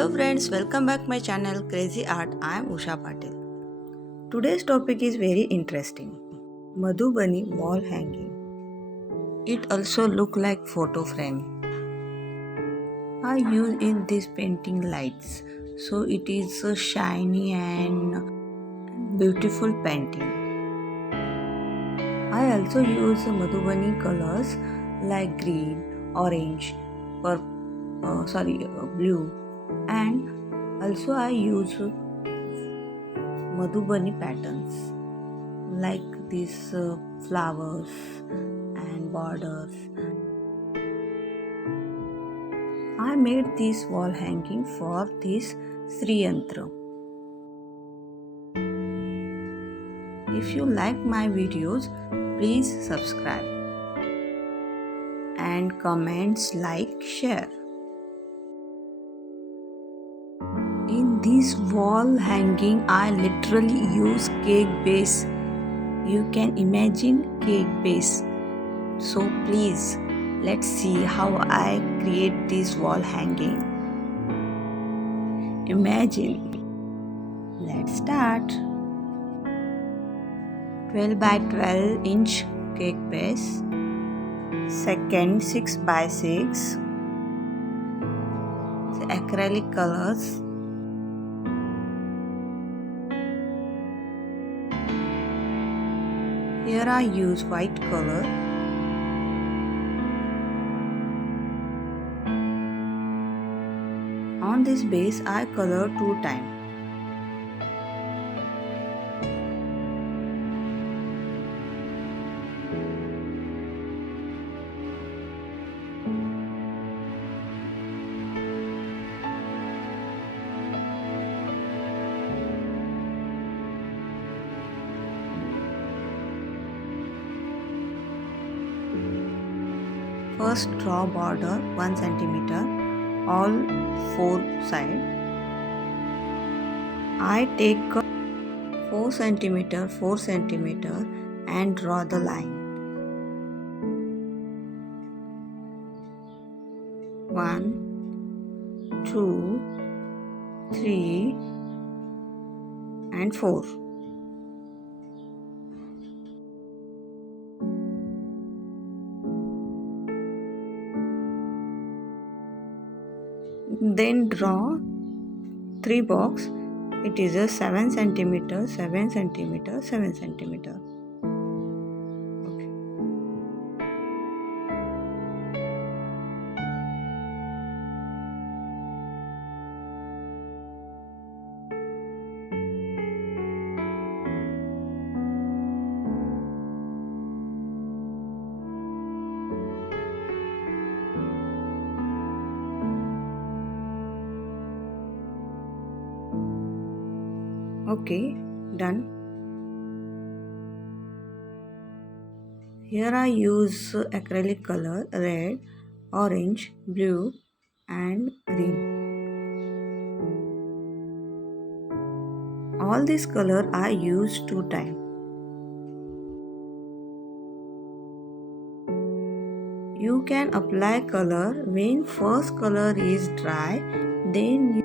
Hello friends, welcome back my channel Crazy Art. I am Usha Patil. Today's topic is very interesting. Madhubani wall hanging. It also look like photo frame. I use in this painting lights, so it is a shiny and beautiful painting. I also use Madhubani colors like green, orange, blue, and also I use Madhubani patterns like these flowers and borders. I made this wall hanging for this Sri Yantra. If you like my videos, please subscribe and comments, like, share. In this wall hanging, I literally use cake base. You can imagine cake base. So please, let's see how I create this wall hanging. Imagine. Let's start. 12 by 12 inch cake base. Second 6 by 6. The acrylic colors. Here I use white color. On this base I color 2 times. First draw border 1 cm all 4 sides. I take 4 cm and draw the line. 1, 2, 3 and 4. Then draw 3 box. It is a 7 cm, 7 cm, 7 cm. Okay, done. Here I use acrylic color red, orange, blue and green. All this color I use 2 times. You can apply color when first color is dry, then you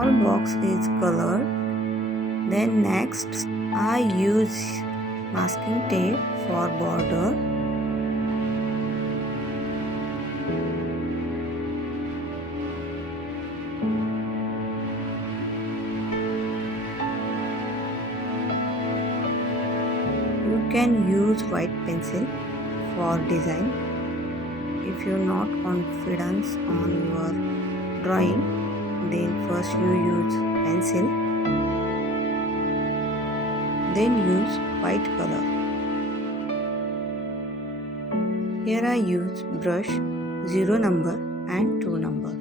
all box is colored. Then next I use masking tape for border. You can use white pencil for design. If you're not confident on your drawing, then first you use pencil, then use white color. Here I use brush 0 number and 2 number.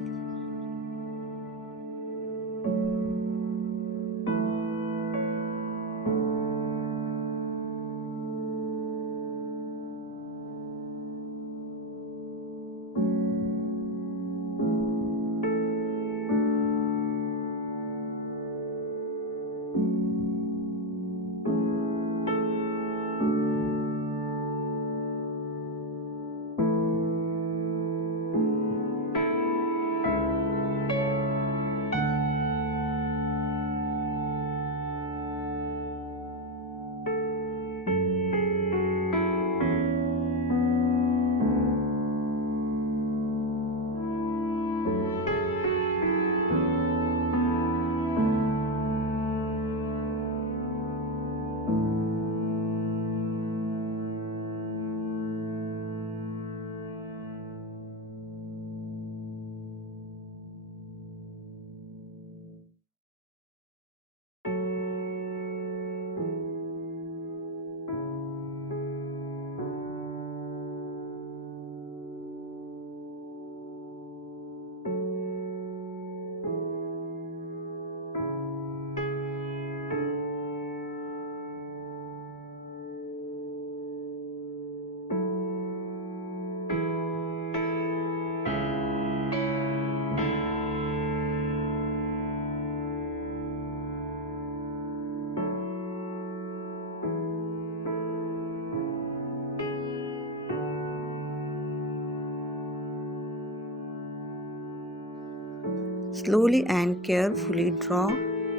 Slowly and carefully draw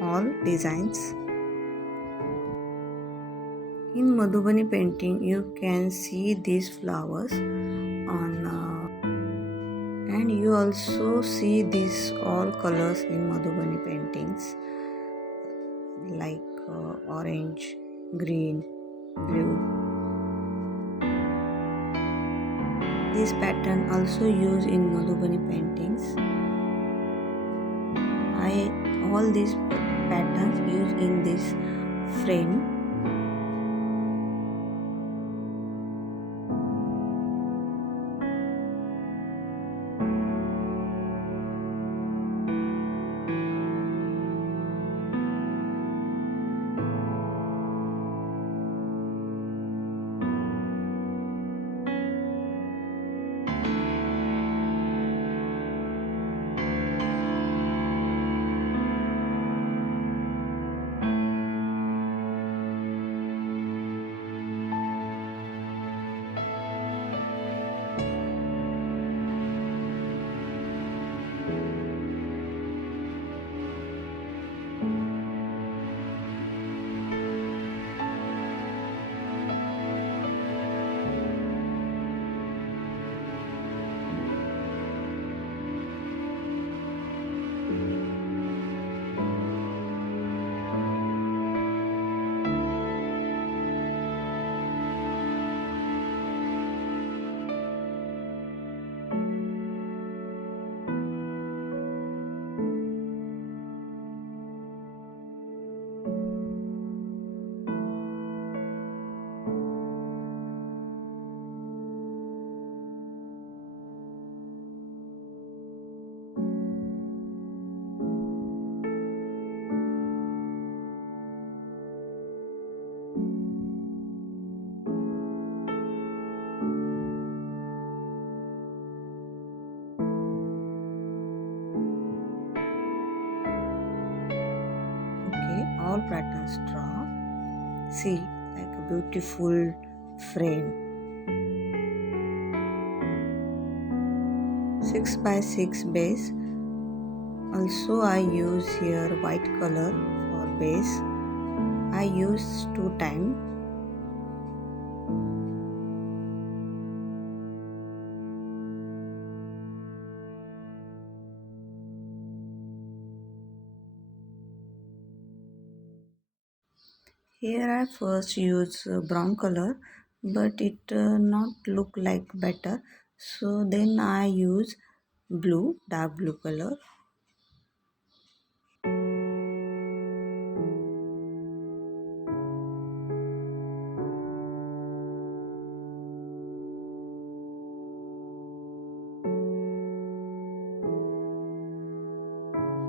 all designs. In Madhubani painting, you can see these flowers and you also see these all colors in Madhubani paintings like orange, green, blue. This pattern also used in Madhubani paintings. All these patterns used in this frame. All patterns draw. See, like a beautiful frame. 6 by 6 base Also I use here white color for base. I use 2 times. Here I first use brown color, but it not look like better. So then I use blue, dark blue color.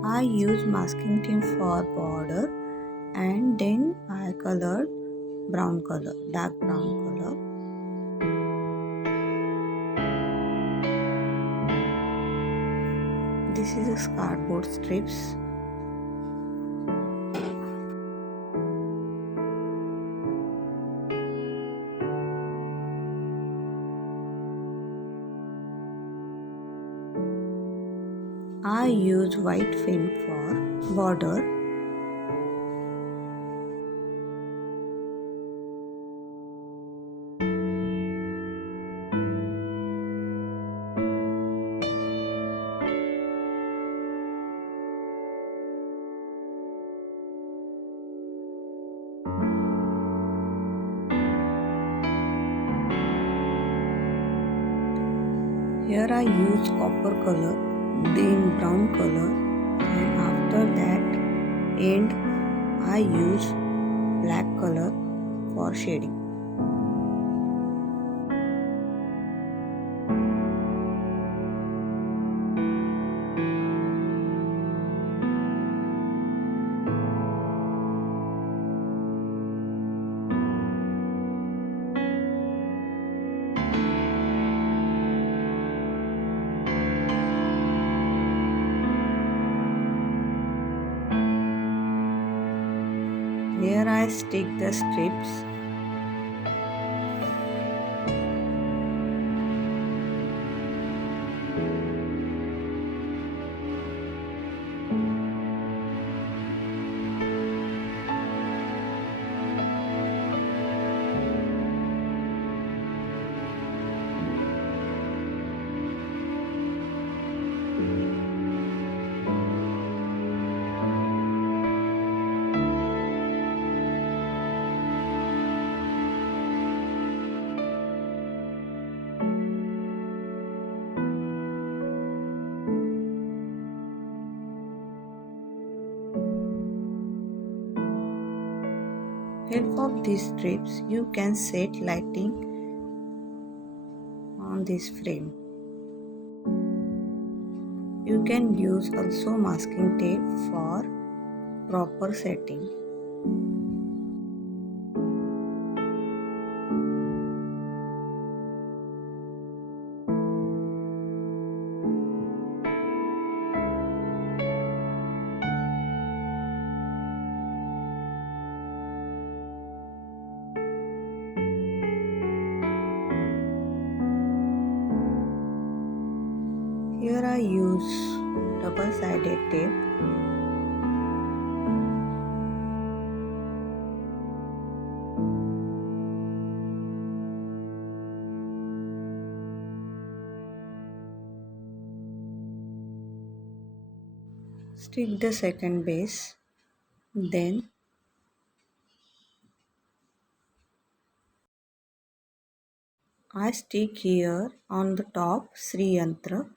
I use masking tint for border, and then I colored brown color, dark brown color. This is a cardboard strips. I use white paint for border. Here I use copper color, then brown color, and after that end I use black color for shading. Here I stick the strips. Help of these strips, you can set lighting on this frame. You can use also masking tape for proper setting. Here I use double-sided tape. Stick the second base. Then I stick here on the top Sri Yantra.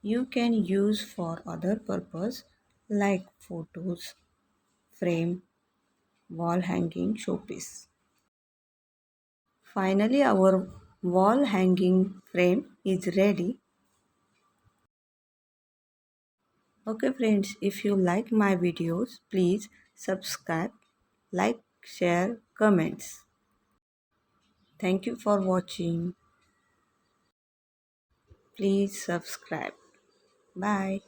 You can use for other purpose like photos, frame, wall hanging showpiece. Finally our wall hanging frame is ready. Okay friends, if you like my videos, please subscribe, like, share, comments. Thank you for watching. Please subscribe. Bye.